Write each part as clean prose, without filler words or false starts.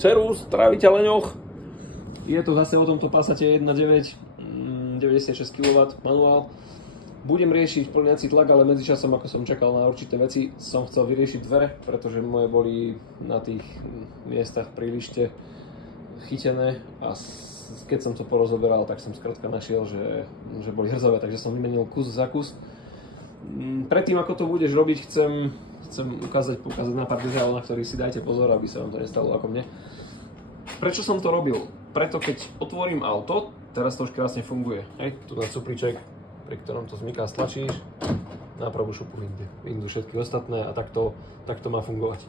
Cerus, tráviť leňoch. Je to zase o tomto Passate 1.9, 96 kW manuál. Budem riešiť plniaci tlak, ale medzičasom, ako som čakal na určité veci, som chcel vyriešiť dvere, pretože moje boli na tých miestach príliš chytené a keď som to porozoberal, tak som skrátka našiel, že boli hrzové, takže som vymenil kus za kus. Predtým, ako to budeš robiť, chcem ukázať na pár detailov, na ktorých si dajte pozor, aby sa vám to nestalo ako mne. Prečo som to robil? Preto keď otvorím auto, teraz to už krásne funguje. Hej, tu na cupliček, pri ktorom to zmyká, stlačíš, na pravú šupu vyjdu všetky ostatné a takto má fungovať.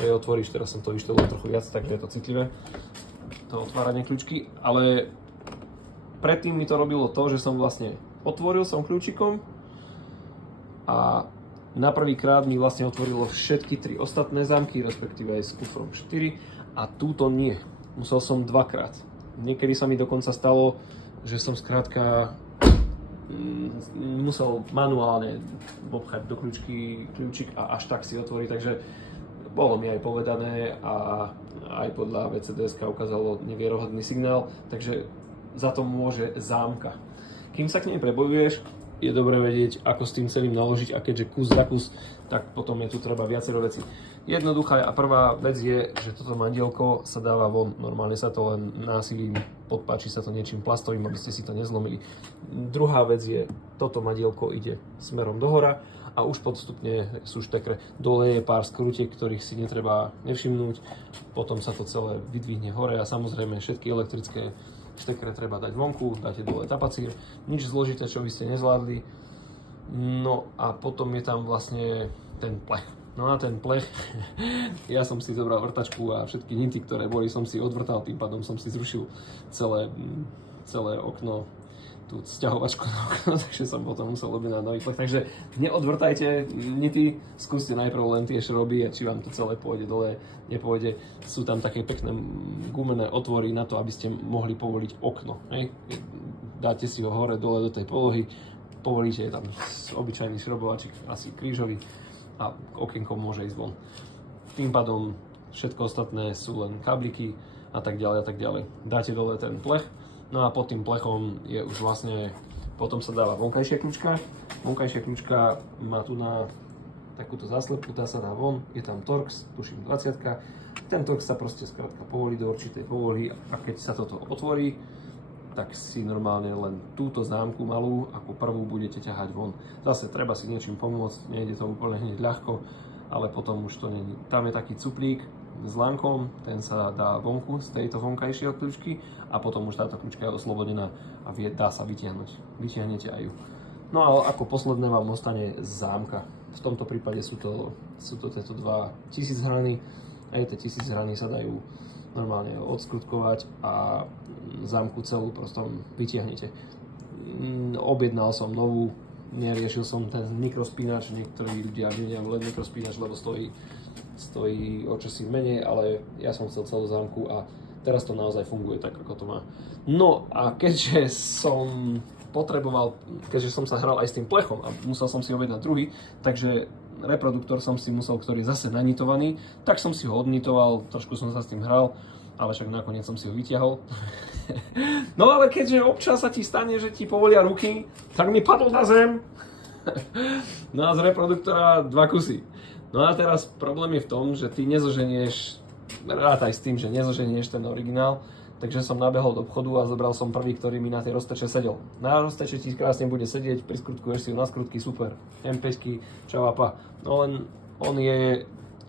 Keď otvoríš, teraz som to vyštelil trochu viac, takže je to citlivé, to otváranie kľúčky, ale predtým mi to robilo to, že som vlastne otvoril som kľúčikom a na prvýkrát mi vlastne otvorilo všetky tri ostatné zámky, respektíve aj s kufrom 4 a túto nie. Musel som dvakrát. Niekedy sa mi dokonca stalo, že som skrátka musel manuálne obchať do kľúčik a až tak si otvoriť, takže bolo mi aj povedané a aj podľa VCDS ukázalo nevierohodný signál, takže za to môže zámka. Kým sa k nej prebojuješ, je dobré vedieť, ako s tým celým naložiť a keďže kus za kus, tak potom je tu treba viacero vecí. Jednoduchá a prvá vec je, že toto mandielko sa dáva von. Normálne sa to len násilím podpáči sa to niečím plastovým, aby ste si to nezlomili. Druhá vec je, toto mandielko ide smerom dohora a už postupne sú štekre. Dole je pár skrutiek, ktorých si netreba nevšimnúť. Potom sa to celé vydvihne hore a samozrejme všetky elektrické štekre treba dať vonku, dáte dole tapacír. Nič zložité, čo by ste nezvládli. No a potom je tam vlastne ten plech. No a ten plech, ja som si zobral vrtačku a všetky nity, ktoré boli, som si odvrtal, tým pádom som si zrušil celé okno, tú sťahovačku na okno, takže som potom musel objednať nový plech. Takže neodvrtajte nity, skúste najprv len tie šroby a či vám to celé pôjde dole, nepôjde. Sú tam také pekné gumené otvory na to, aby ste mohli povoliť okno. Hej? Dáte si ho hore, dole do tej polohy, povolíte, je tam obyčajný šrobovačik, asi krížový, a okienko môže ísť von. Tým pádom všetko ostatné sú len kábliky a tak ďalej a tak ďalej. Dáte dole ten plech, no a pod tým plechom je už vlastne, potom sa dáva vonkajšia kľúčka. Vonkajšia kľúčka má tu na takúto záslepku, tá sa dá von, je tam Torx, tuším 20. Ten Torx sa proste skrátka povolí do určitej povoli a keď sa toto otvorí, tak si normálne len túto zámku malú ako prvú budete ťahať von. Zase treba si niečím pomôcť, nejde to úplne hneď ľahko, ale potom už to není. Tam je taký cuplík s lankom, ten sa dá vonku z tejto vonkajšej kľúčky a potom už táto kľúčka je oslobodená a dá sa vytiahnuť. Vytiahnete aj ju. No a ako posledné vám ostane zámka. V tomto prípade sú to tieto dva 1000 hrany. Aj tie 1000 hrany sa dajú normálne odskrutkovať a zámku celú prosto vytiahnete. Objednal som novú, neriešil som ten mikrospínač, niektorí ľudia vedia len mikrospínač, lebo stojí o čosi menej, ale ja som chcel celú zámku a teraz to naozaj funguje tak, ako to má. No a keďže som sa hral aj s tým plechom a musel som si objednať druhý, takže reproduktor som si musel, ktorý je zase nanitovaný, tak som si ho odnitoval, trošku som sa s tým hral, ale však nakoniec som si ho vyťahol. No ale keďže občas sa ti stane, že ti povolia ruky, tak mi padol na zem. No a z reproduktora 2 kusy. No a teraz problém je v tom, že ty nezoženieš, rátaj s tým, že nezoženieš ten originál, takže som nabehol do obchodu a zobral som prvý, ktorý mi na tej rozteče sedel. Na rozteče ti krásne bude sedieť, priskrutkuješ si ho na skrutky, super. M5, čavapa. No len on je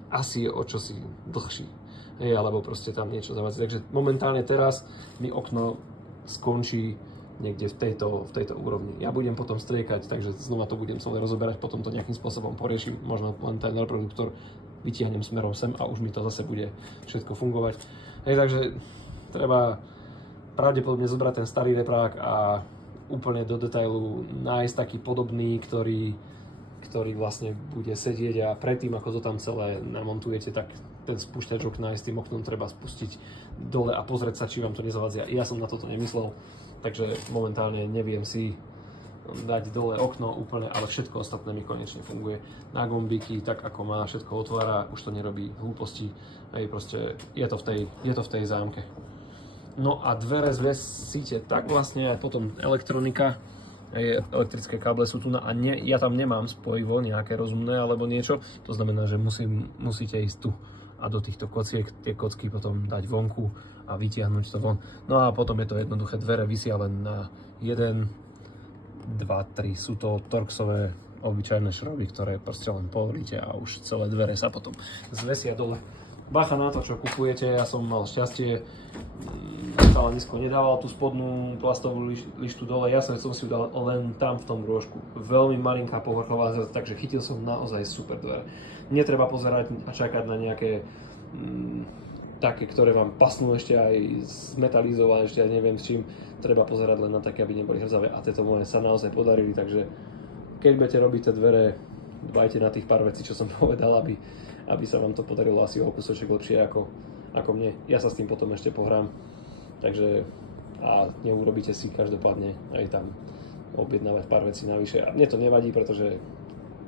asi o čosi dlhší. Alebo proste tam niečo zavadzí. Takže momentálne teraz mi okno skončí niekde v tejto úrovni. Ja budem potom striekať, takže znova to budem celé rozoberať, potom to nejakým spôsobom poriešim, možno len ten reproduktor vytiahnem smerom sem a už mi to zase bude všetko fungovať. Takže treba pravdepodobne zobrať ten starý reprák a úplne do detailu nájsť taký podobný, ktorý vlastne bude sedieť a predtým, ako to tam celé namontujete, tak ten spúšťač okna aj s tým oknom treba spustiť dole a pozrieť sa, či vám to nezavadzia. Ja som na toto nemyslel, takže momentálne neviem si dať dole okno úplne, ale všetko ostatné mi konečne funguje. Na gombíky, tak ako má, všetko otvára, už to nerobí hlúposti. Hej, proste je to v tej zámke. No a dvere zvesíte tak vlastne aj potom elektronika. Elektrické káble sú tu a ja tam nemám spojivo nejaké rozumné alebo niečo. To znamená, že musíte ísť tu a do týchto kociek tie kocky potom dať vonku a vytiahnuť to von. No a potom je to jednoduché, dvere vysia len na 1, 2, 3. Sú to Torxové obyčajné šroby, ktoré proste len povolíte a už celé dvere sa potom zvesia dole. Bacha na to, čo kupujete, ja som mal šťastie, Salanisko nedával tú spodnú plastovú lištu dole, ja som si ju dal len tam v tom rôžku. Veľmi malinká povrchová zrť, takže chytil som naozaj super dvere. Netreba pozerať a čakať na nejaké také, ktoré vám pasnú ešte aj zmetalizovať, ešte aj neviem s čím. Treba pozerať len na také, aby neboli hrzavé a tieto moje sa naozaj podarili, takže keď budete robiť tie dvere, dbajte na tých pár vecí, čo som povedal, aby sa vám to podarilo asi o kúsoček lepšie ako mne. Ja sa s tým potom ešte pohrám, takže a neurobíte si každopádne aj tam objednávať pár vecí navyše. A mne to nevadí, pretože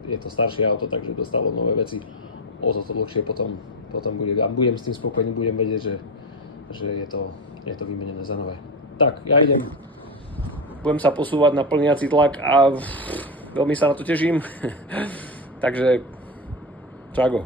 je to staršie auto, takže dostalo nové veci. O to dlhšie potom bude. A budem s tým spokojný, budem vedieť, že je to vymenené za nové. Tak, ja idem. Budem sa posúvať na plniaci tlak a veľmi sa na to teším. Takže, čago.